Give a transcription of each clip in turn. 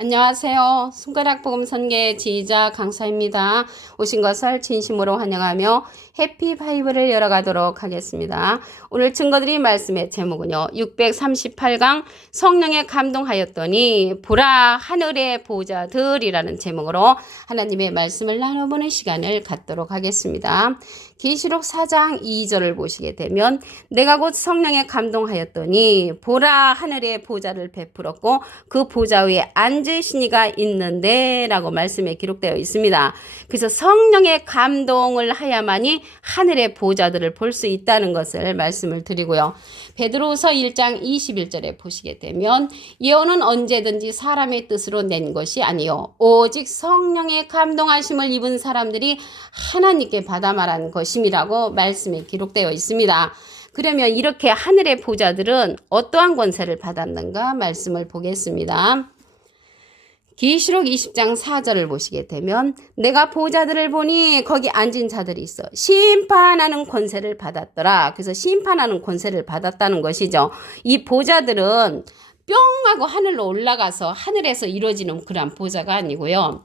안녕하세요. 손가락 복음 선계 지휘자 강사입니다. 오신 것을 진심으로 환영하며 해피 바이블을 열어가도록 하겠습니다. 오늘 증거드린 말씀의 제목은요. 638강 성령에 감동하였더니 보라 하늘의 보좌들이라는 제목으로 하나님의 말씀을 나눠보는 시간을 갖도록 하겠습니다. 계시록 4장 2절을 보시게 되면 내가 곧 성령에 감동하였더니 보라 하늘의 보좌를 베풀었고 그 보좌 위에 앉으신 이가 있는데 라고 말씀에 기록되어 있습니다. 그래서 성령의 감동을 하야만이 하늘의 보좌들을 볼 수 있다는 것을 말씀을 드리고요. 베드로후서 1장 21절에 보시게 되면 예언은 언제든지 사람의 뜻으로 낸 것이 아니요 오직 성령의 감동하심을 입은 사람들이 하나님께 받아 말한 것임이라고 말씀에 기록되어 있습니다. 그러면 이렇게 하늘의 보좌들은 어떠한 권세를 받았는가 말씀을 보겠습니다. 계시록 20장 4절을 보시게 되면 내가 보좌들을 보니 거기 앉은 자들이 있어 심판하는 권세를 받았더라. 그래서 심판하는 권세를 받았다는 것이죠. 이 보좌들은 뿅 하고 하늘로 올라가서 하늘에서 이루어지는 그런 보좌가 아니고요.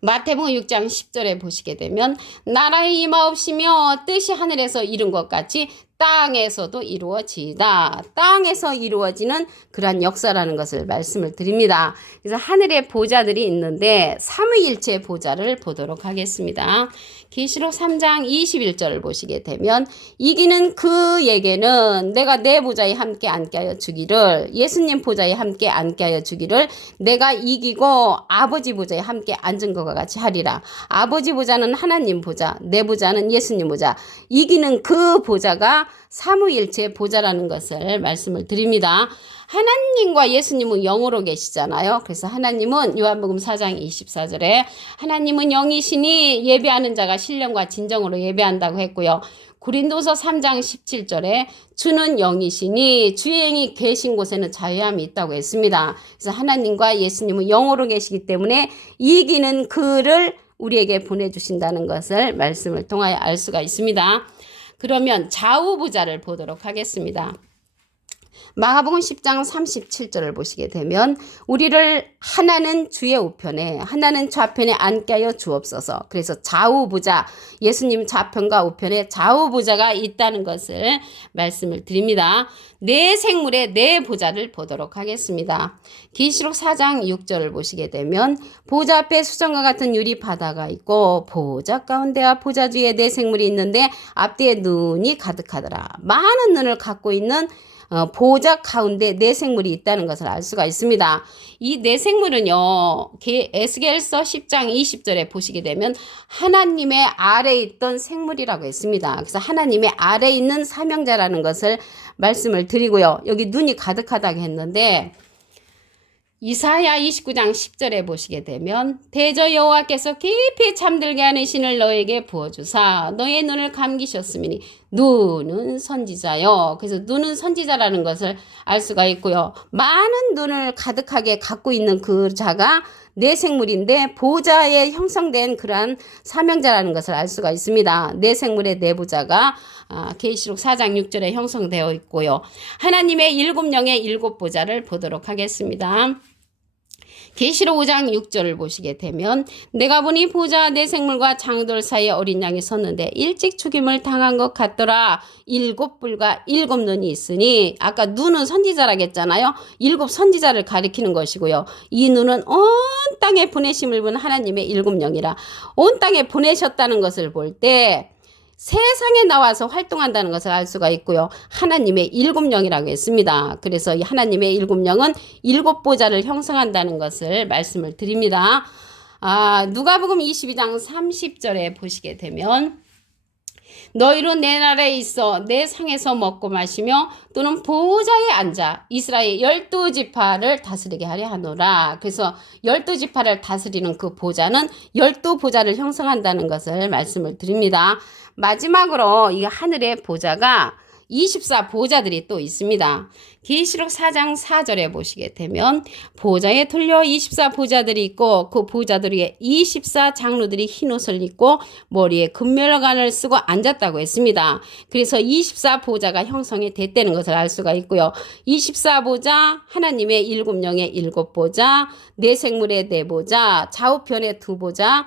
마태복음 6장 10절에 보시게 되면 나라의 임하옵시며 뜻이 하늘에서 이룬 것 같이 땅에서도 이루어지다. 땅에서 이루어지는 그러한 역사라는 것을 말씀을 드립니다. 그래서 하늘에 보좌들이 있는데 삼위일체 보좌를 보도록 하겠습니다. 계시록 3장 21절을 보시게 되면 이기는 그에게는 내가 내 보좌에 함께 앉게 하여 주기를 예수님 보좌에 함께 앉게 하여 주기를 내가 이기고 아버지 보좌에 함께 앉은 것과 같이 하리라. 아버지 보좌는 하나님 보좌, 내 보좌는 예수님 보좌. 이기는 그 보좌가 삼위일체 보좌라는 것을 말씀을 드립니다. 하나님과 예수님은 영으로 계시잖아요. 그래서 하나님은 요한복음 4장 24절에 하나님은 영이시니 예배하는 자가 신령과 진정으로 예배한다고 했고요. 고린도서 3장 17절에 주는 영이시니 주의 영이 계신 곳에는 자유함이 있다고 했습니다. 그래서 하나님과 예수님은 영으로 계시기 때문에 이기는 그를 우리에게 보내주신다는 것을 말씀을 통하여 알 수가 있습니다. 그러면 좌우보좌를 보도록 하겠습니다. 마가복음 10장 37절을 보시게 되면 우리를 하나는 주의 우편에 하나는 좌편에 앉게 하여 주옵소서. 그래서 좌우보좌 예수님 좌편과 우편에 좌우보좌가 있다는 것을 말씀을 드립니다. 네 생물의 네 보좌를 보도록 하겠습니다. 계시록 4장 6절을 보시게 되면 보좌 앞에 수정과 같은 유리 바다가 있고 보좌 가운데와 보좌 주위에 네 생물이 있는데 앞뒤에 눈이 가득하더라. 많은 눈을 갖고 있는 보좌 가운데 네 생물이 있다는 것을 알 수가 있습니다. 이 네 생물은요, 에스겔서 10장 20절에 보시게 되면 하나님의 아래에 있던 생물이라고 했습니다. 그래서 하나님의 아래에 있는 사명자라는 것을 말씀을 드리고요. 여기 눈이 가득하다고 했는데 이사야 29장 10절에 보시게 되면 대저 여호와께서 깊이 잠들게 하는 신을 너에게 부어주사 너의 눈을 감기셨으니 눈은 선지자요. 그래서 눈은 선지자라는 것을 알 수가 있고요. 많은 눈을 가득하게 갖고 있는 그 자가 네 생물인데 보좌에 형성된 그러한 사명자라는 것을 알 수가 있습니다. 네 생물의 네 보좌가 계시록 4장 6절에 형성되어 있고요. 하나님의 일곱 영의 일곱 보좌를 보도록 하겠습니다. 계시록 5장 6절을 보시게 되면 내가 보니 보좌 네 생물과 장돌 사이에 어린 양이 섰는데 일찍 죽임을 당한 것 같더라. 일곱 뿔과 일곱 눈이 있으니 아까 눈은 선지자라고 했잖아요. 일곱 선지자를 가리키는 것이고요. 이 눈은 온 땅에 보내심을 본 하나님의 일곱 영이라 온 땅에 보내셨다는 것을 볼 때 세상에 나와서 활동한다는 것을 알 수가 있고요. 하나님의 일곱 영이라고 했습니다. 그래서 이 하나님의 일곱 영은 일곱 보좌를 형성한다는 것을 말씀을 드립니다. 누가복음 22장 30절에 보시게 되면 너희로 내 나라에 있어 내 상에서 먹고 마시며 또는 보좌에 앉아 이스라엘 12지파를 다스리게 하려 하노라. 그래서 12지파를 다스리는 그 보좌는 12보좌를 형성한다는 것을 말씀을 드립니다. 마지막으로 이 하늘의 보좌가 24 보좌들이 또 있습니다. 계시록 4장 4절에 보시게 되면 보좌에 돌려 24 보좌들이 있고 그 보좌들 위에 24 장로들이 흰 옷을 입고 머리에 금멸관을 쓰고 앉았다고 했습니다. 그래서 24 보좌가 형성이 됐다는 것을 알 수가 있고요. 24 보좌, 하나님의 7영의 7보좌, 네 생물의 4보좌, 좌우편의 2보좌,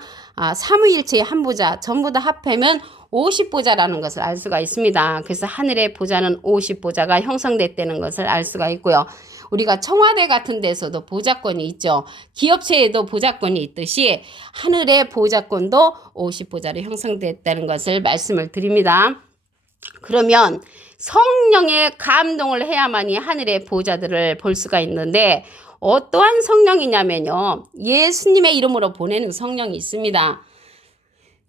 삼위일체의 1보좌 전부 다 합하면 50보좌라는 것을 알 수가 있습니다. 그래서 하늘의 보좌는 50보좌가 형성됐다는 것을 알 수가 있고요. 우리가 청와대 같은 데서도 보좌권이 있죠. 기업체에도 보좌권이 있듯이 하늘의 보좌권도 50보좌로 형성됐다는 것을 말씀을 드립니다. 그러면 성령의 감동을 해야만이 하늘의 보좌들을 볼 수가 있는데 어떠한 성령이냐면요. 예수님의 이름으로 보내는 성령이 있습니다.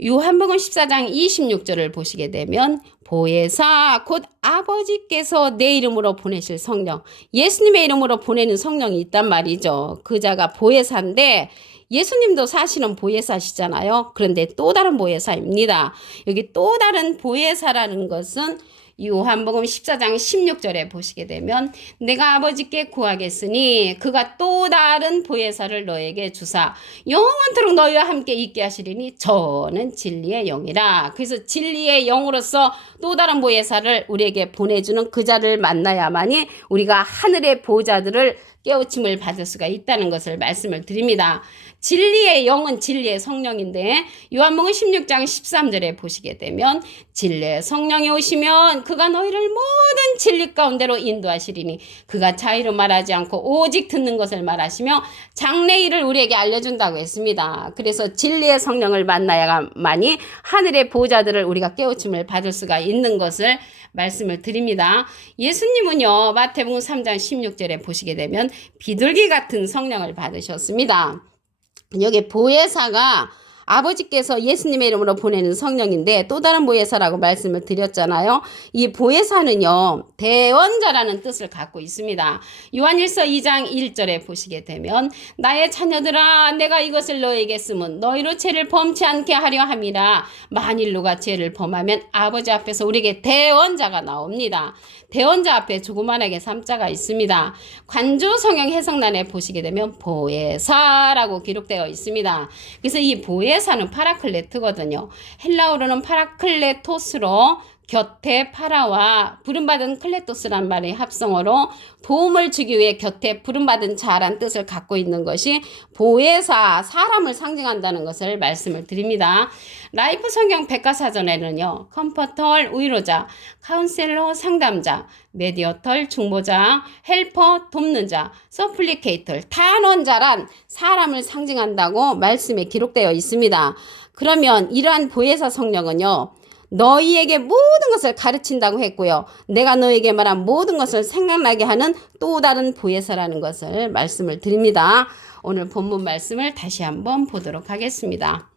요한복음 14장 26절을 보시게 되면 보혜사 곧 아버지께서 내 이름으로 보내실 성령, 예수님의 이름으로 보내는 성령이 있단 말이죠. 그 자가 보혜사인데 예수님도 사실은 보혜사시잖아요. 그런데 또 다른 보혜사입니다. 여기 또 다른 보혜사라는 것은 요한복음 14장 16절에 보시게 되면 내가 아버지께 구하겠으니 그가 또 다른 보혜사를 너에게 주사 영원토록 너희와 함께 있게 하시리니 저는 진리의 영이라. 그래서 진리의 영으로서 또 다른 보혜사를 우리에게 보내주는 그 자를 만나야만이 우리가 하늘의 보좌들을 깨우침을 받을 수가 있다는 것을 말씀을 드립니다. 진리의 영은 진리의 성령인데 요한복음 16장 13절에 보시게 되면 진리의 성령이 오시면 그가 너희를 모든 진리 가운데로 인도하시리니 그가 자의로 말하지 않고 오직 듣는 것을 말하시며 장래일을 우리에게 알려준다고 했습니다. 그래서 진리의 성령을 만나야만이 하늘의 보좌들을 우리가 깨우침을 받을 수가 있는 것을 말씀을 드립니다. 예수님은요 마태복음 3장 16절에 보시게 되면 비둘기 같은 성령을 받으셨습니다. 여기 보혜사가 아버지께서 예수님의 이름으로 보내는 성령인데 또 다른 보혜사라고 말씀을 드렸잖아요. 이 보혜사는요 대원자라는 뜻을 갖고 있습니다. 요한일서 2장 1절에 보시게 되면 나의 자녀들아 내가 이것을 너에게 쓰면 너희로 죄를 범치 않게 하려 함이라. 만일 누가 죄를 범하면 아버지 앞에서 우리에게 대원자가 나옵니다. 대원자 앞에 조그만하게 삼자가 있습니다. 관조 성경 해석란에 보시게 되면 보혜사라고 기록되어 있습니다. 그래서 이 보혜사는 파라클레트거든요. 헬라어로는 파라클레토스로 곁에 파라와 부름받은 클레토스란 말의 합성어로 도움을 주기 위해 곁에 부름받은 자란 뜻을 갖고 있는 것이 보혜사, 사람을 상징한다는 것을 말씀을 드립니다. 라이프 성경 백과사전에는요. 컴포터, 위로자, 카운셀러, 상담자, 메디어털, 중보자, 헬퍼, 돕는 자, 서플리케이터, 탄원자란 사람을 상징한다고 말씀에 기록되어 있습니다. 그러면 이러한 보혜사 성령은요. 너희에게 모든 것을 가르친다고 했고요. 내가 너에게 말한 모든 것을 생각나게 하는 또 다른 보혜사라는 것을 말씀을 드립니다. 오늘 본문 말씀을 다시 한번 보도록 하겠습니다.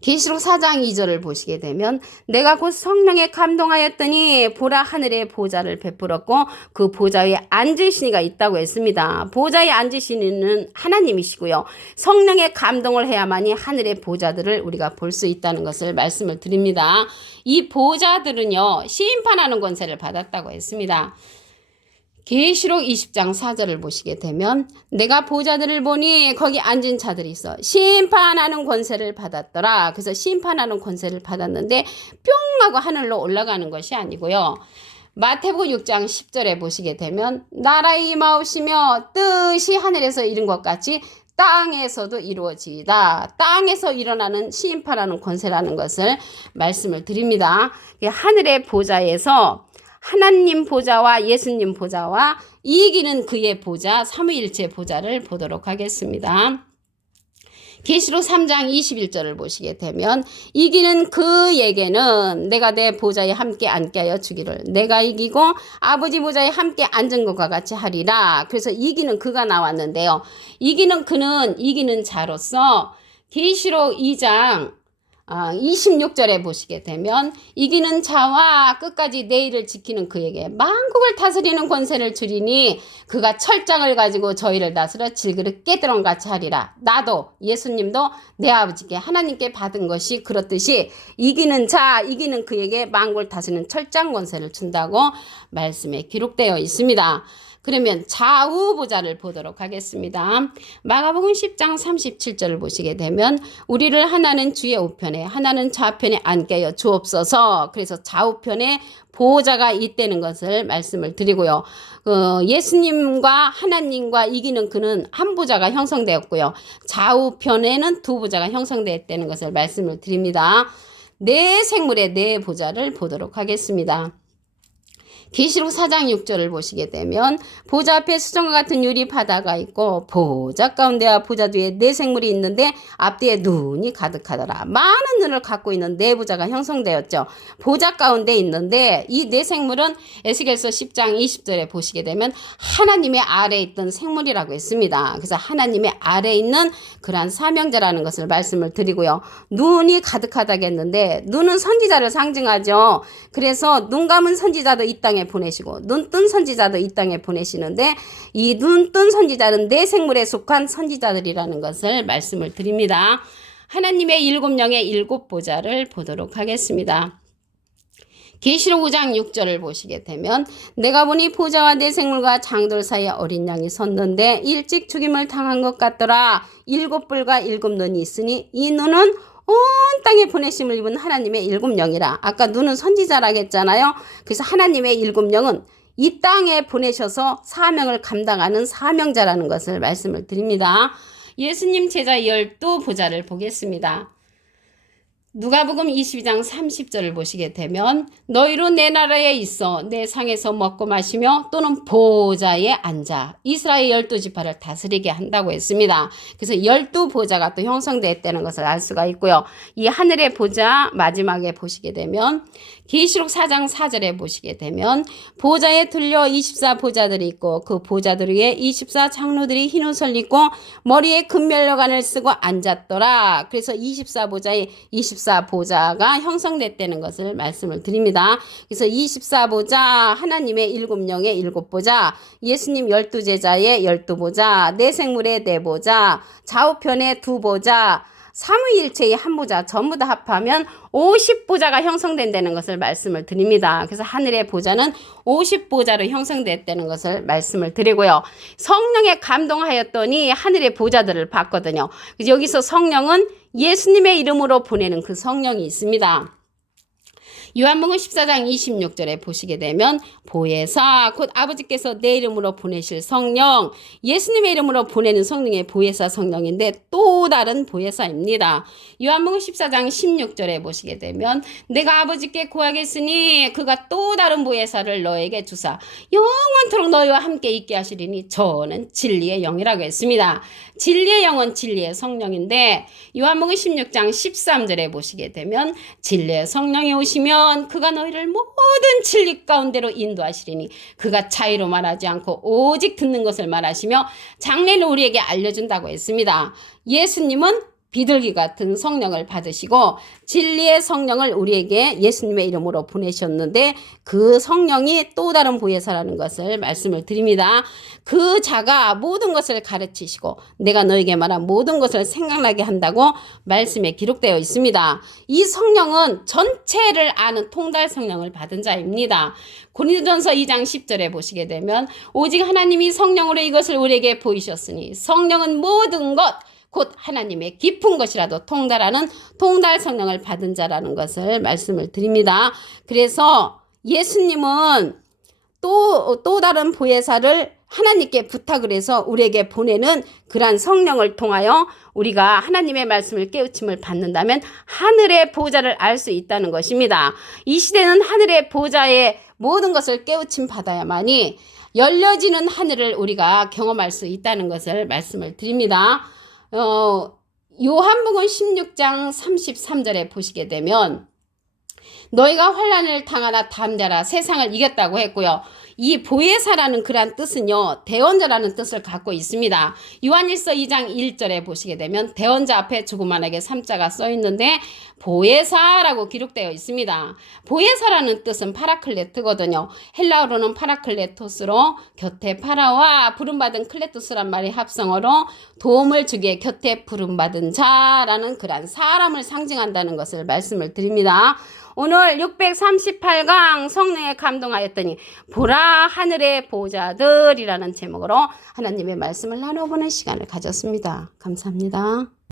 계시록 4장 2절을 보시게 되면 내가 곧 성령에 감동하였더니 보라 하늘의 보좌를 베풀었고 그 보좌 위에 앉으신 이가 있다고 했습니다. 보좌에 앉으신 이는 하나님이시고요. 성령에 감동을 해야만이 하늘의 보좌들을 우리가 볼 수 있다는 것을 말씀을 드립니다. 이 보좌들은요. 심판하는 권세를 받았다고 했습니다. 계시록 20장 4절을 보시게 되면 내가 보좌들을 보니 거기 앉은 자들이 있어 심판하는 권세를 받았더라. 그래서 심판하는 권세를 받았는데 뿅 하고 하늘로 올라가는 것이 아니고요. 마태복음 6장 10절에 보시게 되면 나라의 임하옵시며 뜻이 하늘에서 이룬 것 같이 땅에서도 이루어지이다. 땅에서 일어나는 심판하는 권세라는 것을 말씀을 드립니다. 하늘의 보좌에서 하나님 보좌와 예수님 보좌와 이기는 그의 보좌, 삼위일체 보좌를 보도록 하겠습니다. 계시록 3장 21절을 보시게 되면 이기는 그에게는 내가 내 보좌에 함께 앉게 하여 주기를 내가 이기고 아버지 보좌에 함께 앉은 것과 같이 하리라. 그래서 이기는 그가 나왔는데요. 이기는 그는 이기는 자로서 계시록 2장 26절에 보시게 되면 이기는 자와 끝까지 내일을 지키는 그에게 만국을 다스리는 권세를 주리니 그가 철장을 가지고 저희를 다스려 질그릇 깨드론같이 하리라. 나도 예수님도 내 아버지께 하나님께 받은 것이 그렇듯이 이기는 자, 이기는 그에게 만국을 다스리는 철장 권세를 준다고 말씀에 기록되어 있습니다. 그러면 좌우 보좌를 보도록 하겠습니다. 마가복음 10장 37절을 보시게 되면 우리를 하나는 주의 우편에 하나는 좌편에 앉게 하여 주옵소서. 그래서 좌우편에 보호자가 있다는 것을 말씀을 드리고요. 예수님과 하나님과 이기는 그는 한 보좌가 형성되었고요. 좌우편에는 두 보좌가 형성되었다는 것을 말씀을 드립니다. 네 생물의 네 보좌를 보도록 하겠습니다. 계시록 4장 6절을 보시게 되면 보좌 앞에 수정과 같은 유리 바다가 있고 보좌 가운데와 보좌 뒤에 네 생물이 있는데 앞뒤에 눈이 가득하더라. 많은 눈을 갖고 있는 네 보좌가 형성되었죠. 보좌 가운데 있는데 이 네 생물은 에스겔서 10장 20절에 보시게 되면 하나님의 아래에 있던 생물이라고 했습니다. 그래서 하나님의 아래에 있는 그러한 사명자라는 것을 말씀을 드리고요. 눈이 가득하다고 했는데 눈은 선지자를 상징하죠. 그래서 눈 감은 선지자도 이 땅에 보내시고 눈 뜬 선지자도 이 땅에 보내시는데 이 눈 뜬 선지자는 네 생물에 속한 선지자들이라는 것을 말씀을 드립니다. 하나님의 일곱 영의 일곱 보좌를 보도록 하겠습니다. 계시록 5장 6절을 보시게 되면 내가 보니 보좌와 네 생물과 장돌 사이에 어린 양이 섰는데 일찍 죽임을 당한 것 같더라. 일곱 뿔과 일곱 눈이 있으니 이 눈은 온 땅에 보내심을 입은 하나님의 일곱 영이라. 아까 눈은 선지자라고 했잖아요. 그래서 하나님의 일곱 영은 이 땅에 보내셔서 사명을 감당하는 사명자라는 것을 말씀을 드립니다. 예수님 제자 12보좌를 보겠습니다. 누가복음 22장 30절을 보시게 되면 너희로 내 나라에 있어 내 상에서 먹고 마시며 또는 보좌에 앉아 이스라엘 12지파를 다스리게 한다고 했습니다. 그래서 12보좌가 또 형성되었다는 것을 알 수가 있고요. 이 하늘의 보좌 마지막에 보시게 되면 계시록 4장 4절에 보시게 되면 보좌에 들려 24보좌들이 있고 그 보좌들 위에 24장로들이 흰 옷을 입고 머리에 금면류관을 쓰고 앉았더라. 그래서 24보좌에 24보좌가 형성됐다는 것을 말씀을 드립니다. 그래서 24보좌, 하나님의 일곱 영의 일곱 보좌, 예수님 12제자의 12보좌, 네 생물의 네 보좌, 좌우편의 두 보좌, 삼위일체의 한 보좌 전부 다 합하면 50보좌가 형성된다는 것을 말씀을 드립니다. 그래서 하늘의 보좌는 50보좌로 형성됐다는 것을 말씀을 드리고요. 성령에 감동하였더니 하늘의 보좌들을 봤거든요. 그래서 여기서 성령은 예수님의 이름으로 보내는 그 성령이 있습니다. 요한복음 14장 26절에 보시게 되면 보혜사 곧 아버지께서 내 이름으로 보내실 성령, 예수님의 이름으로 보내는 성령의 보혜사 성령인데 또 다른 보혜사입니다. 요한복음 14장 16절에 보시게 되면 내가 아버지께 구하겠으니 그가 또 다른 보혜사를 너에게 주사 영원토록 너희와 함께 있게 하시리니 저는 진리의 영이라고 했습니다. 진리의 영은 진리의 성령인데 요한복음 16장 13절에 보시게 되면 진리의 성령이 오시면 그가 너희를 모든 진리 가운데로 인도하시리니 그가 차이로 말하지 않고 오직 듣는 것을 말하시며 장래를 우리에게 알려준다고 했습니다. 예수님은 비둘기 같은 성령을 받으시고 진리의 성령을 우리에게 예수님의 이름으로 보내셨는데 그 성령이 또 다른 보혜사라는 것을 말씀을 드립니다. 그 자가 모든 것을 가르치시고 내가 너에게 말한 모든 것을 생각나게 한다고 말씀에 기록되어 있습니다. 이 성령은 전체를 아는 통달 성령을 받은 자입니다. 고린도전서 2장 10절에 보시게 되면 오직 하나님이 성령으로 이것을 우리에게 보이셨으니 성령은 모든 것 곧 하나님의 깊은 것이라도 통달하는 통달 성령을 받은 자라는 것을 말씀을 드립니다. 그래서 예수님은 또 다른 보혜사를 하나님께 부탁을 해서 우리에게 보내는 그러한 성령을 통하여 우리가 하나님의 말씀을 깨우침을 받는다면 하늘의 보좌를 알 수 있다는 것입니다. 이 시대는 하늘의 보좌의 모든 것을 깨우침 받아야만이 열려지는 하늘을 우리가 경험할 수 있다는 것을 말씀을 드립니다. 요한복음 16장 33절에 보시게 되면 너희가 환난을 당하나 담대라 세상을 이겼다고 했고요. 이 보혜사라는 그란 뜻은요. 대언자라는 뜻을 갖고 있습니다. 요한일서 2장 1절에 보시게 되면 대언자 앞에 조그만하게 3자가 써 있는데 보혜사라고 기록되어 있습니다. 보혜사라는 뜻은 파라클레트거든요. 헬라어로는 파라클레토스로 곁에 파라와 부름받은 클레토스란 말이 합성어로 도움을 주기에 곁에 부름받은 자라는 그런 사람을 상징한다는 것을 말씀을 드립니다. 오늘 638강 성령에 감동하였더니 보라 하늘의 보호자들이라는 제목으로 하나님의 말씀을 나눠보는 시간을 가졌습니다. 감사합니다.